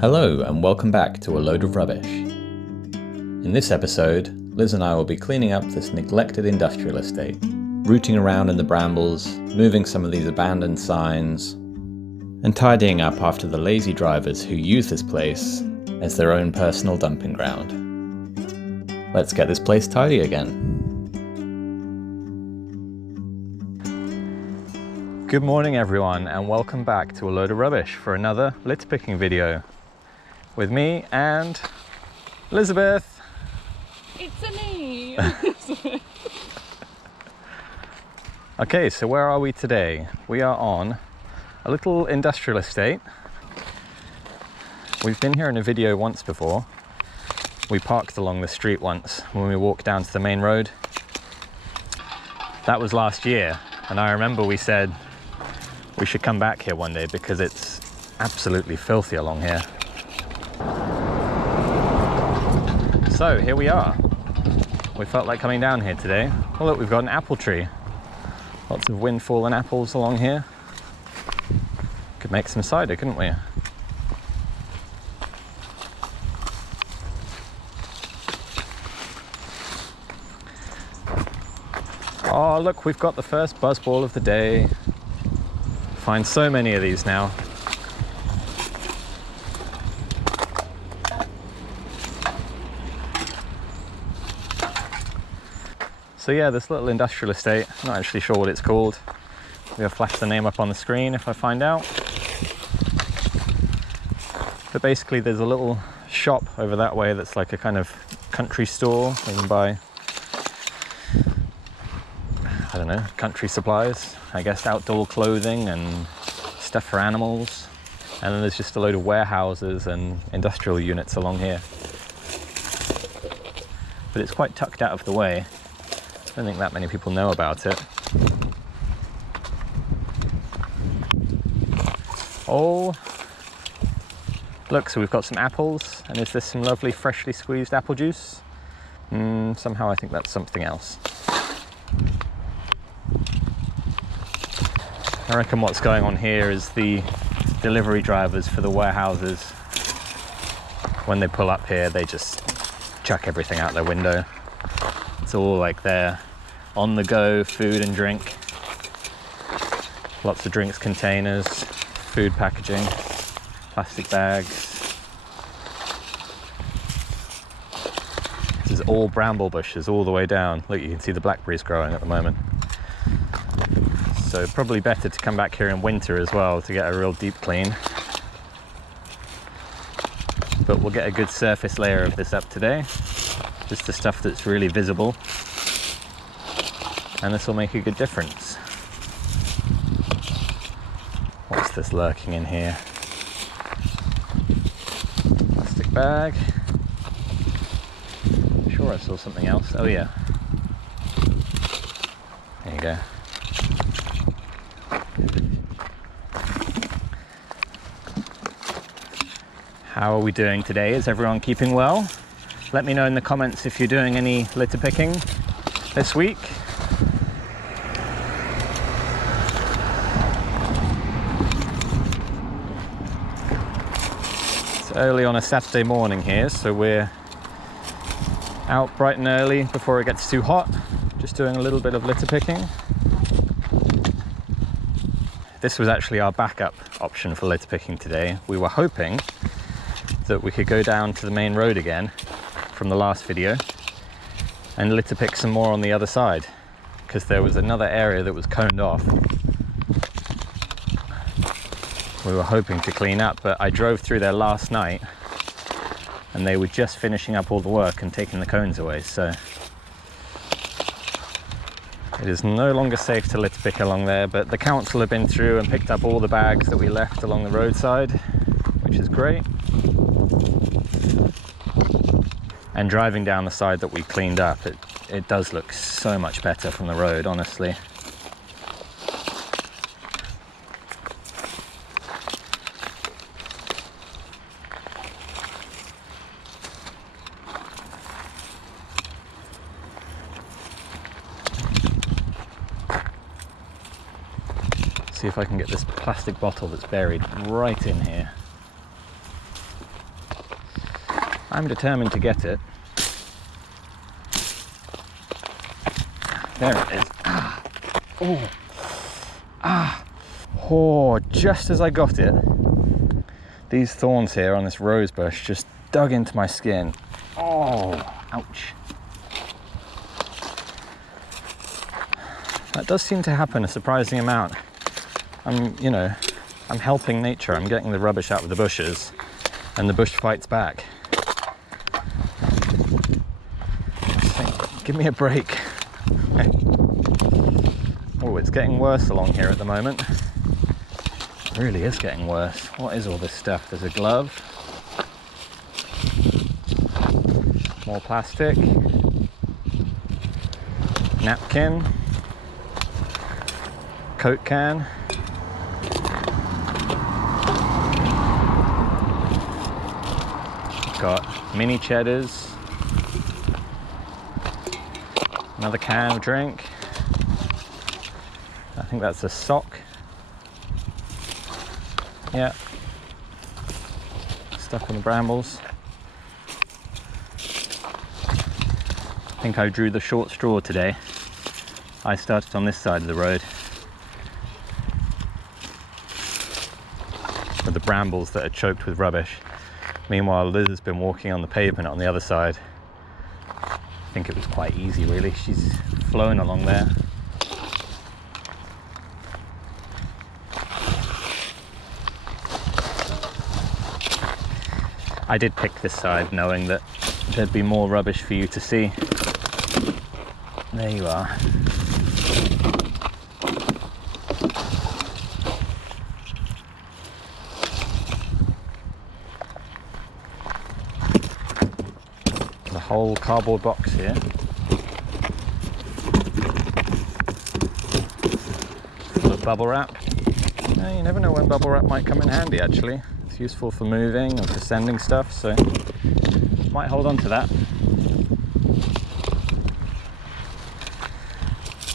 Hello and welcome back to A Load of Rubbish. In this episode, Liz and I will be cleaning up this neglected industrial estate, rooting around in the brambles, moving some of these abandoned signs, and tidying up after the lazy drivers who use this place as their own personal dumping ground. Let's get this place tidy again. Good morning everyone and welcome back to A Load of Rubbish for another litter picking video with me and Elizabeth. It's a me. Okay, so where are we today? We are on a little industrial estate. We've been here in a video once before. We parked along the street once when we walked down to the main road. That was last year, and I remember we said we should come back here one day because it's absolutely filthy along here. So here we are. We felt like coming down here today. Oh look, we've got an apple tree. Lots of windfall and apples along here. Could make some cider, couldn't we? Oh look, we've got the first buzzball of the day. Find so many of these now. So yeah, this little industrial estate, not actually sure what it's called. We'll flash the name up on the screen if I find out. But basically there's a little shop over that way that's like a kind of country store. You can buy, I don't know, country supplies, I guess outdoor clothing and stuff for animals. And then there's just a load of warehouses and industrial units along here. But it's quite tucked out of the way. I don't think that many people know about it. Oh, look, so we've got some apples, and is this some lovely freshly squeezed apple juice? Somehow I think that's something else. I reckon what's going on here is the delivery drivers for the warehouses, when they pull up here, they just chuck everything out their window. It's all like their on-the-go food and drink. Lots of drinks containers, food packaging, plastic bags. This is all bramble bushes all the way down. Look, you can see the blackberries growing at the moment. So probably better to come back here in winter as well to get a real deep clean. But we'll get a good surface layer of this up today. Just the stuff that's really visible. And this will make a good difference. What's this lurking in here? Plastic bag. Sure, I saw something else. Oh yeah. There you go. How are we doing today? Is everyone keeping well? Let me know in the comments if you're doing any litter picking this week. It's early on a Saturday morning here, so we're out bright and early before it gets too hot, just doing a little bit of litter picking. This was actually our backup option for litter picking today. We were hoping that we could go down to the main road again from the last video and litter pick some more on the other side, because there was another area that was coned off. We were hoping to clean up, but I drove through there last night and they were just finishing up all the work and taking the cones away, so it is no longer safe to litter pick along there. But the council have been through and picked up all the bags that we left along the roadside, which is great. And driving down the side that we cleaned up, it does look so much better from the road, honestly. See if I can get this plastic bottle that's buried right in here. I'm determined to get it. There it is. Ah. Oh. Ah. Oh, just as I got it, these thorns here on this rose bush just dug into my skin. Oh, ouch. That does seem to happen a surprising amount. I'm helping nature. I'm getting the rubbish out of the bushes and the bush fights back. Give me a break. Oh, it's getting worse along here at the moment. It really is getting worse. What is all this stuff? There's a glove. More plastic. Napkin. Coke can. Got mini cheddars. Another can of drink. I think that's a sock. Yeah. Stuck in the brambles. I think I drew the short straw today. I started on this side of the road with the brambles that are choked with rubbish. Meanwhile, Liz has been walking on the pavement on the other side. I think it was quite easy, really. She's flown along there. I did pick this side knowing that there'd be more rubbish for you to see. There you are. The whole cardboard box here. Full of bubble wrap. You never know when bubble wrap might come in handy, actually. It's useful for moving and for sending stuff, so might hold on to that.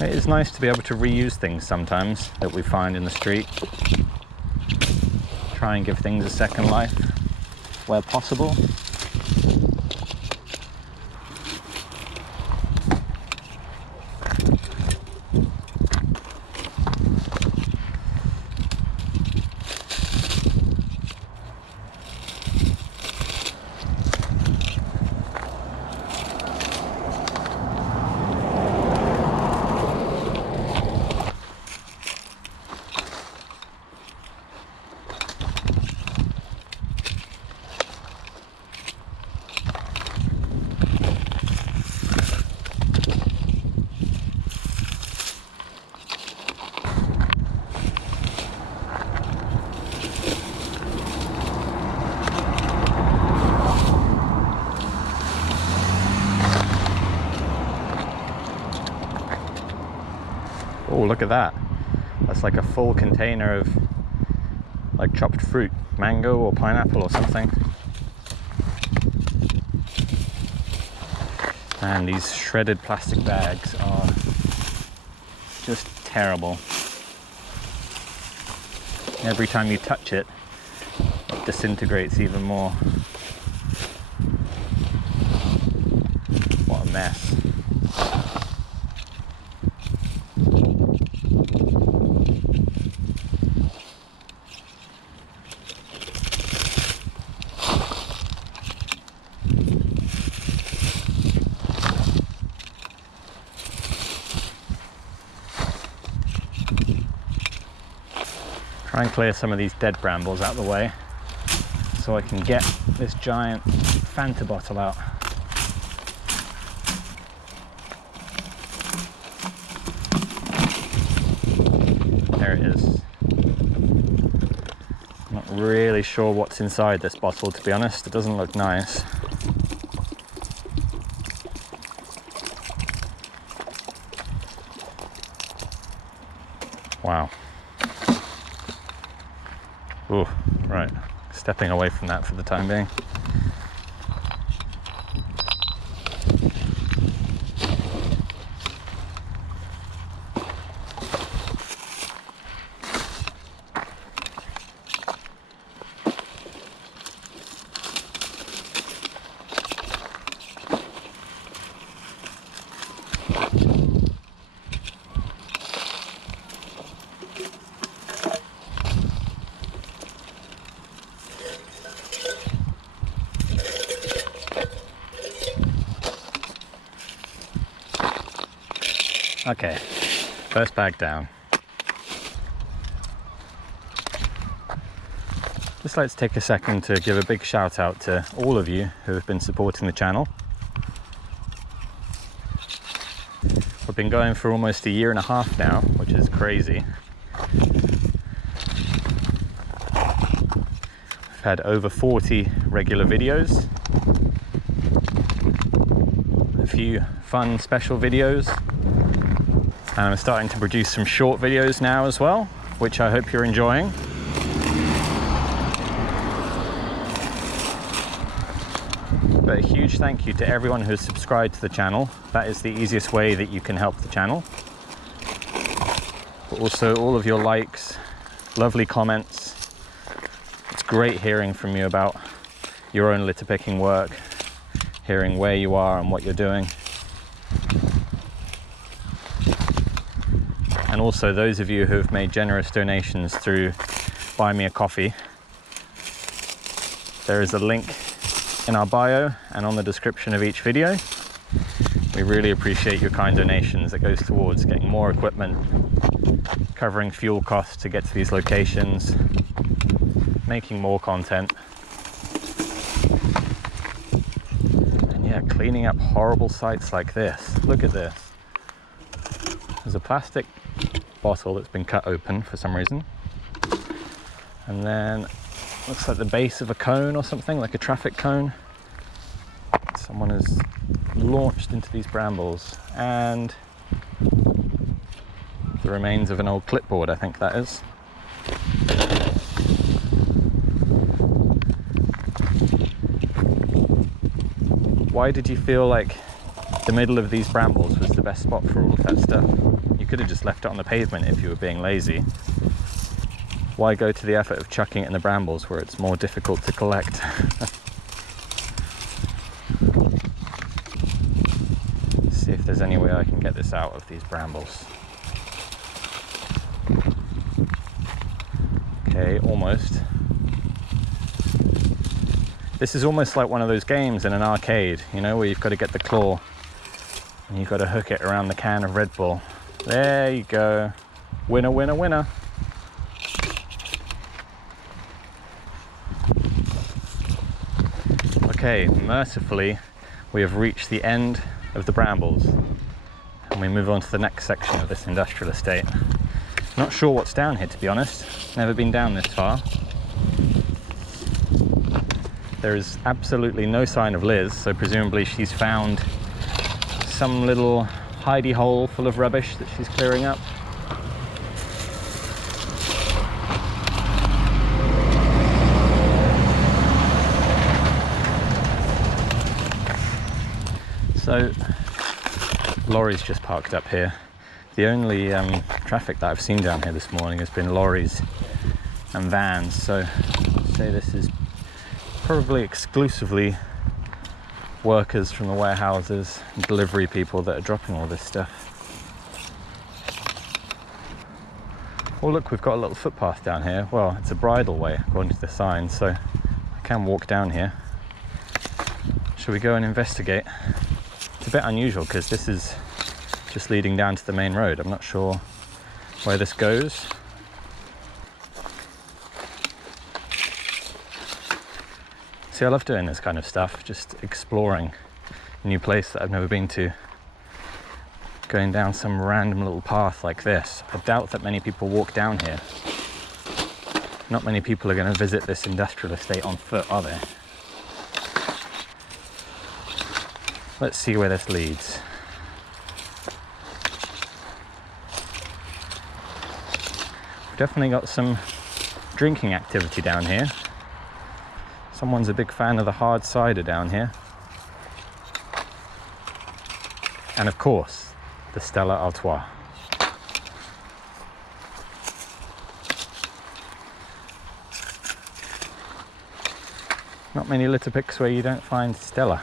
It is nice to be able to reuse things sometimes that we find in the street. Try and give things a second life where possible. Oh, look at that. That's like a full container of like chopped fruit, mango or pineapple or something. And these shredded plastic bags are just terrible. Every time you touch it, it disintegrates even more. What a mess. Try and clear some of these dead brambles out of the way so I can get this giant Fanta bottle out. There it is. Not really sure what's inside this bottle, to be honest. It doesn't look nice. Wow. Oh, right. Stepping away from that for the time being. Okay, first bag down. Just like to take a second to give a big shout out to all of you who have been supporting the channel. We've been going for almost a year and a half now, which is crazy. We've had over 40 regular videos, a few fun special videos, and I'm starting to produce some short videos now as well, which I hope you're enjoying. But a huge thank you to everyone who has subscribed to the channel. That is the easiest way that you can help the channel. But also all of your likes, lovely comments. It's great hearing from you about your own litter picking work, hearing where you are and what you're doing. And also those of you who have made generous donations through Buy Me a Coffee. There is a link in our bio and on the description of each video. We really appreciate your kind donations. That goes towards getting more equipment, covering fuel costs to get to these locations, making more content, and yeah, cleaning up horrible sites like this. Look at this. There's a plastic bottle that's been cut open for some reason, and then looks like the base of a cone or something, like a traffic cone. Someone has launched into these brambles, and the remains of an old clipboard, I think that is. Why did you feel like the middle of these brambles was the best spot for all of that stuff? You could have just left it on the pavement if you were being lazy. Why go to the effort of chucking it in the brambles where it's more difficult to collect? See if there's any way I can get this out of these brambles. Okay, almost. This is almost like one of those games in an arcade, you know, where you've got to get the claw and you've got to hook it around the can of Red Bull. There you go. Winner, winner, winner. Okay, mercifully, we have reached the end of the brambles and we move on to the next section of this industrial estate. Not sure what's down here, to be honest. Never been down this far. There is absolutely no sign of Liz, so presumably she's found some little hidey hole full of rubbish that she's clearing up. So, lorries just parked up here. The only traffic that I've seen down here this morning has been lorries and vans, so I'd say this is probably exclusively workers from the warehouses and delivery people that are dropping all this stuff. Oh look, we've got a little footpath down here. Well, it's a bridle way according to the sign, so I can walk down here. Shall we go and investigate? It's a bit unusual because this is just leading down to the main road. I'm not sure where this goes. See, I love doing this kind of stuff, just exploring a new place that I've never been to. Going down some random little path like this. I doubt that many people walk down here. Not many people are going to visit this industrial estate on foot, are they? Let's see where this leads. We've definitely got some drinking activity down here. Someone's a big fan of the hard cider down here. And of course, the Stella Artois. Not many litter picks where you don't find Stella.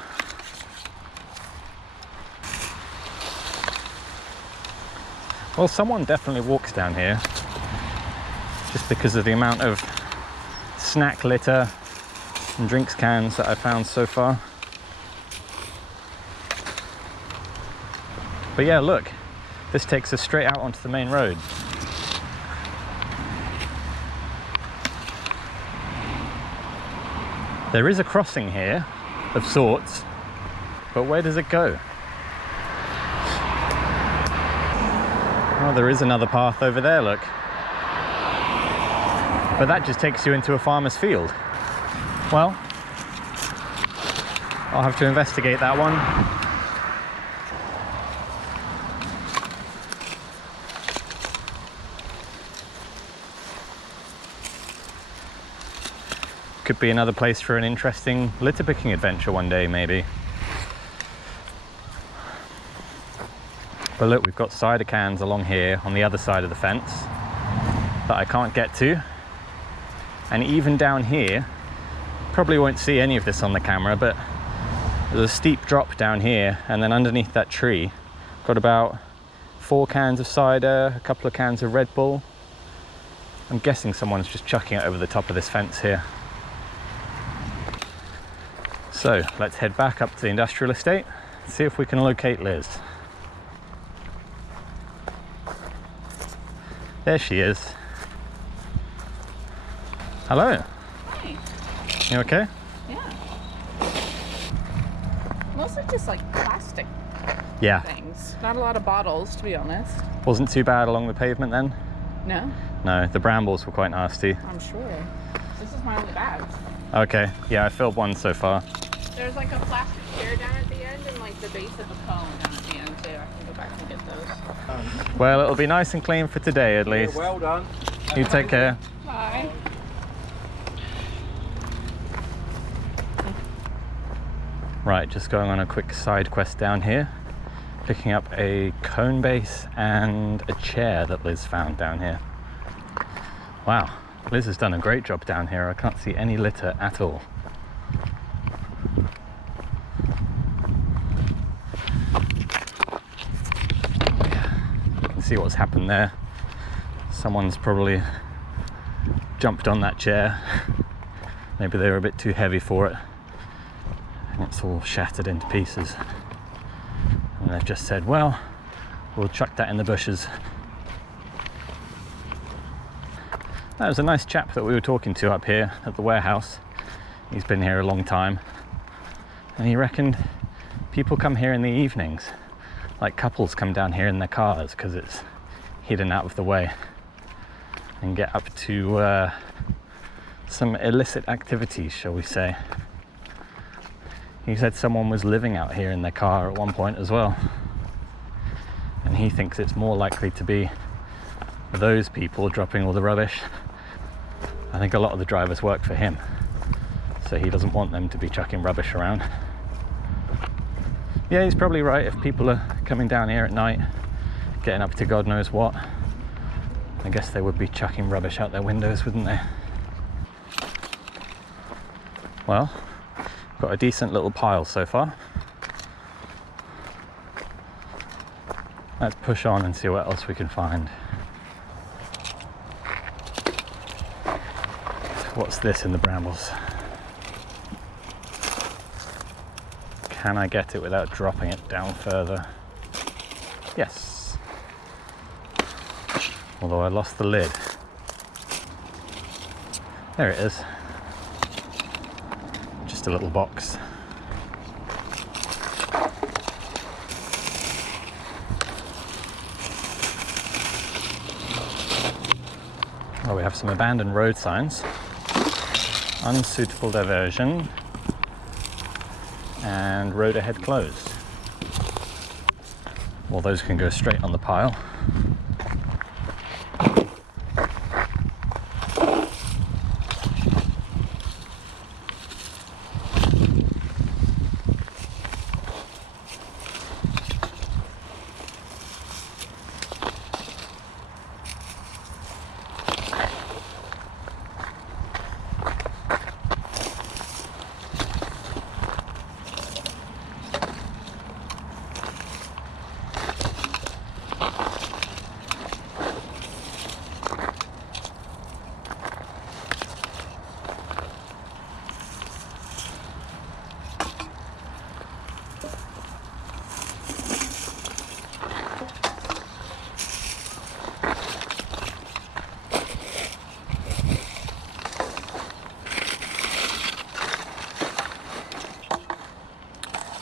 Well, someone definitely walks down here just because of the amount of snack litter and drinks cans that I've found so far. But yeah, look, This takes us straight out onto the main road. There is a crossing here of sorts, but where does it go? Oh, there is another path over there, look. But that just takes you into a farmer's field. Well, I'll have to investigate that one. Could be another place for an interesting litter picking adventure one day, maybe. But look, we've got cider cans along here on the other side of the fence that I can't get to. And even down here, probably won't see any of this on the camera, but there's a steep drop down here, and then underneath that tree, got about 4 cans of cider, a couple of cans of Red Bull. I'm guessing someone's just chucking it over the top of this fence here. So let's head back up to the industrial estate, see if we can locate Liz. There she is. Hello. Hi. You okay? Yeah. Mostly just like plastic Yeah. things. Not a lot of bottles, to be honest. Wasn't too bad along the pavement then? No, No, the brambles were quite nasty. I'm sure. This is my only bag. Okay, yeah, I filled one so far. There's like a plastic chair down at the end and like the base of the cone down at the end too. I can go back and get those. Well, it'll be nice and clean for today at least. Yeah, well done. You take care. Bye. Right, just going on a quick side quest down here, picking up a cone base and a chair that Liz found down here. Wow, Liz has done a great job down here. I can't see any litter at all. You can see what's happened there. Someone's probably jumped on that chair. Maybe they were a bit too heavy for it. It's all shattered into pieces, and they've just said, well, we'll chuck that in the bushes. That was a nice chap that we were talking to up here at the warehouse. He's been here a long time, and he reckoned people come here in the evenings, like couples come down here in their cars because it's hidden out of the way, and get up to some illicit activities, shall we say. He said someone was living out here in their car at one point as well. And he thinks it's more likely to be those people dropping all the rubbish. I think a lot of the drivers work for him, so he doesn't want them to be chucking rubbish around. Yeah, he's probably right. If people are coming down here at night, getting up to God knows what, I guess they would be chucking rubbish out their windows, wouldn't they? Well, got a decent little pile so far. Let's push on and see what else we can find. What's this in the brambles? Can I get it without dropping it down further? Yes. Although I lost the lid. There it is. A little box. Oh, we have some abandoned road signs, unsuitable diversion, and road ahead closed. Well, those can go straight on the pile.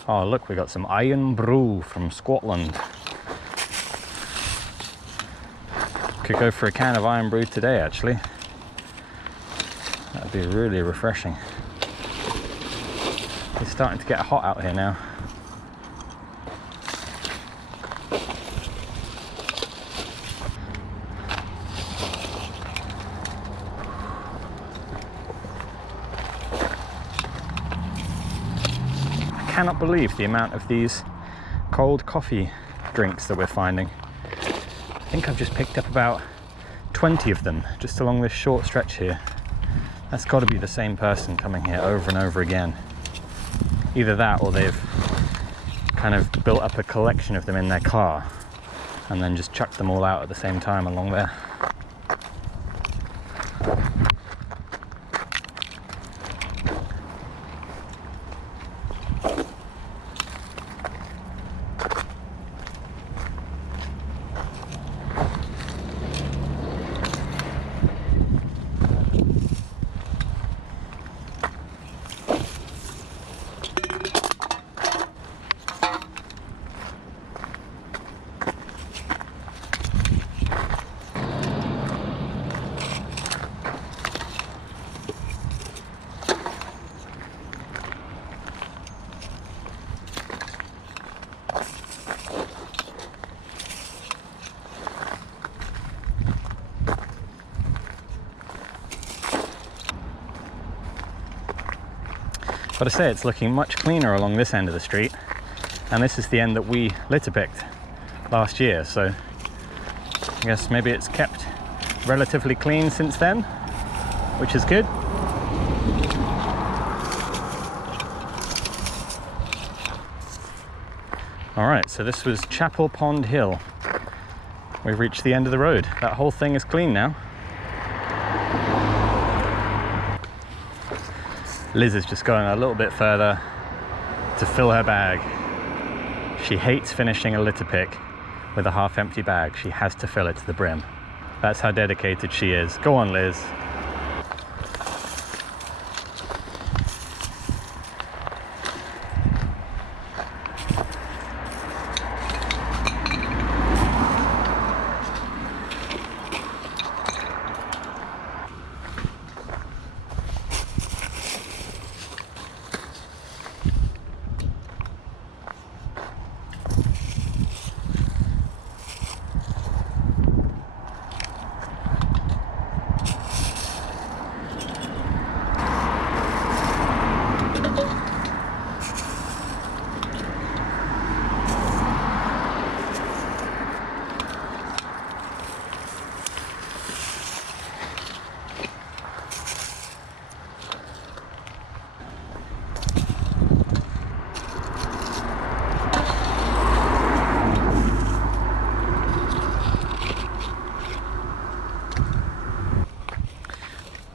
Oh look, we got some iron brew from Scotland. Could go for a can of iron brew today actually. That'd be really refreshing. It's starting to get hot out here now. I cannot believe the amount of these cold coffee drinks that we're finding. I think I've just picked up about 20 of them just along this short stretch here. That's got to be the same person coming here over and over again. Either that or they've kind of built up a collection of them in their car and then just chucked them all out at the same time along there. But I say it's looking much cleaner along this end of the street, and this is the end that we litter picked last year, so I guess maybe it's kept relatively clean since then, which is good. Alright, so this was Chapel Pond Hill. We've reached the end of the road. That whole thing is clean now. Liz is just going a little bit further to fill her bag. She hates finishing a litter pick with a half-empty bag. She has to fill it to the brim. That's how dedicated she is. Go on, Liz.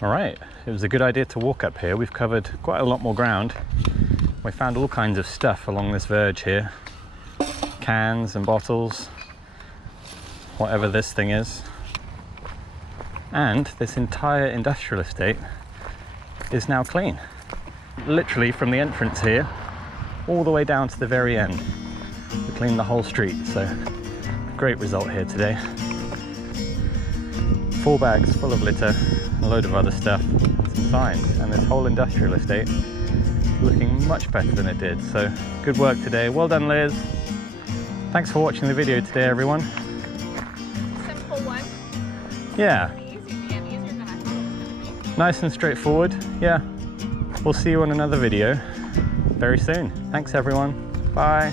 Alright, it was a good idea to walk up here. We've covered quite a lot more ground. We found all kinds of stuff along this verge here. Cans and bottles, whatever this thing is. And this entire industrial estate is now clean. Literally from the entrance here, all the way down to the very end. We cleaned the whole street, so great result here today. 4 bags full of litter, a load of other stuff, some signs, and this whole industrial estate is looking much better than it did. So good work today. Well done, Liz. Thanks for watching the video today, everyone. Simple one. Yeah. Easier than I thought it was going to be. Nice and straightforward. Yeah. We'll see you on another video very soon. Thanks, everyone. Bye.